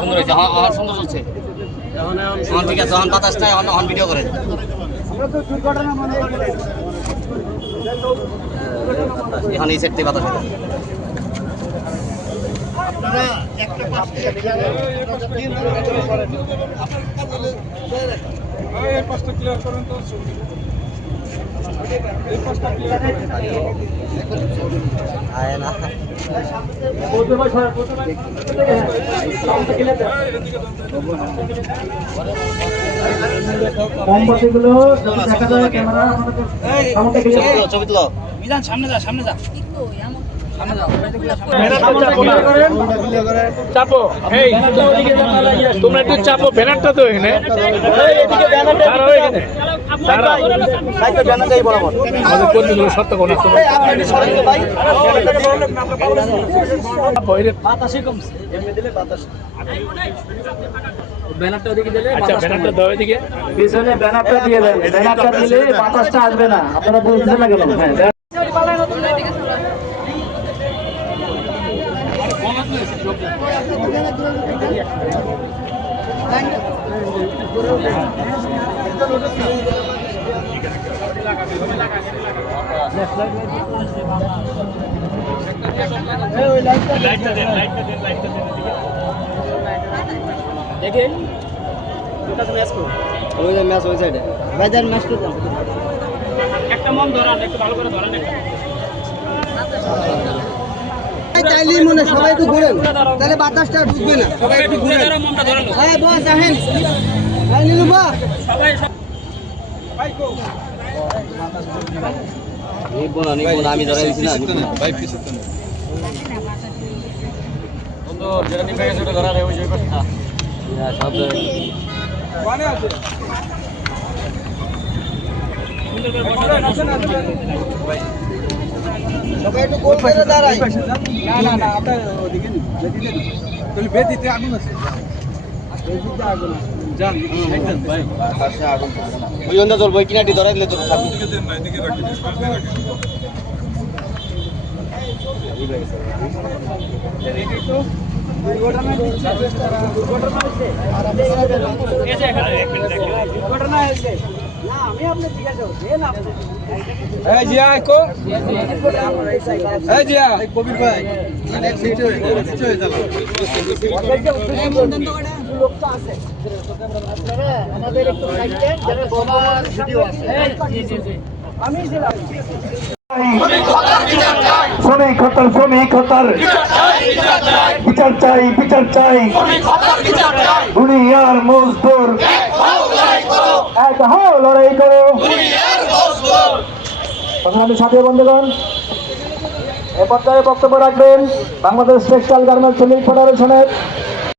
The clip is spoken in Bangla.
সুন্দর হয়েছে হ্যাঁ হ্যাঁ সুন্দর হচ্ছে হ্যাঁ ঠিক আছে হন বাতাসটা হন হন ভিডিও করে। এখন এই সেট থেকে বাতাস হয়ে যায়। মোমবাতিগুলো দেখা যায় ক্যামেরা আমাদের সামনে যা ছবি তুলো আচ্ছা আপনারা বুঝতে না কেন? হ্যাঁ লাইটটা দেন লাইটটা দেন লাইটটা দেন এদিকে একটা মন ধরান একটু ভালো করে ধরান একটা চাইলেই মনে সবাই একটু ঘুরেন। তাহলে বাতাসটা ঢুকবে না। সবাই একটু ধরানো হ্যাঁ বস আহেন হ্যাঁ নীলু আমি ধরে দিচ্ছি না বন্ধু যেটা নিবে ওটা ধরা রে ওই। হ্যাঁ, সব ধরে। সবাই একটু গোল করে দাঁড়াই। ওই অন্ধা চলবো ওই কিনাটি ধরা দিলে তোর থাকবে। এই যে এখানে এক মিনিট এক মিনিট শ্রমিক হত্যার শ্রমিক হত্যার বিচার চাই বিচার চাই দুনিয়ার মজদুর এক হও লড়াই করো। সংগ্রামী সাথে বন্ধুগণ, এ পর্যায়ে বক্তব্য রাখবেন বাংলাদেশ টেক্সটাইল গার্মেন্টস শ্রমিক ফেডারেশনের